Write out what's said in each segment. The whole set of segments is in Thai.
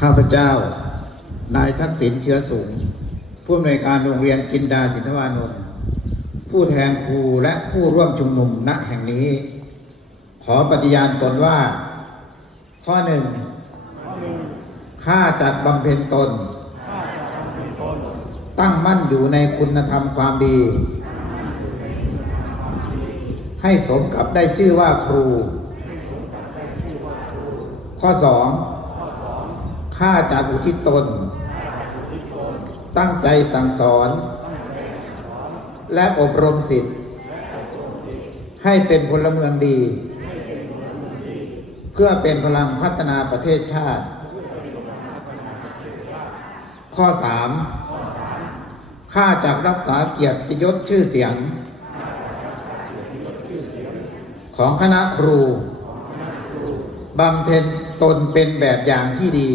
ข้าพเจ้า นายทักษิณเชื้อสูง ผู้อำนวยการโรงเรียนกินดาสินทวานนท์ผู้แทนครูและผู้ร่วมชุมนุมณแห่งนี้ ขอปฏิญาณตนว่า ข้อหนึ่งข้าจัดบำเพ็ญตน ตั้งมั่นอยู่ในคุณธรรมความดี ให้สมกับได้ชื่อว่าครู ข้อสอง ข้าจะอุทิศตน ตั้งใจสั่งสอน และอบรมสิทธิ์ให้เป็นพลเมืองดี เพื่อเป็นพลังพัฒนาประเทศชาติ ข้อสามข้าจากรักษาเกียรติยศชื่อเสียง ของคณะครูบำเพ็ญ ตนเป็นแบบอย่างที่ดี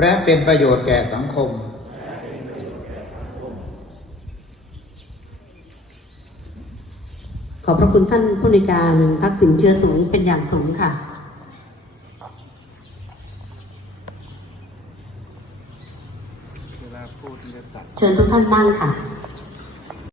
และเป็นประโยชน์แก่สังคม ขอบพระคุณท่านผู้ในวยการทักษิณเชื้อสูงเป็นอย่างสูงค่ะเวลาพูดมันจะตัดเชิญทุกท่านนั่งค่ะ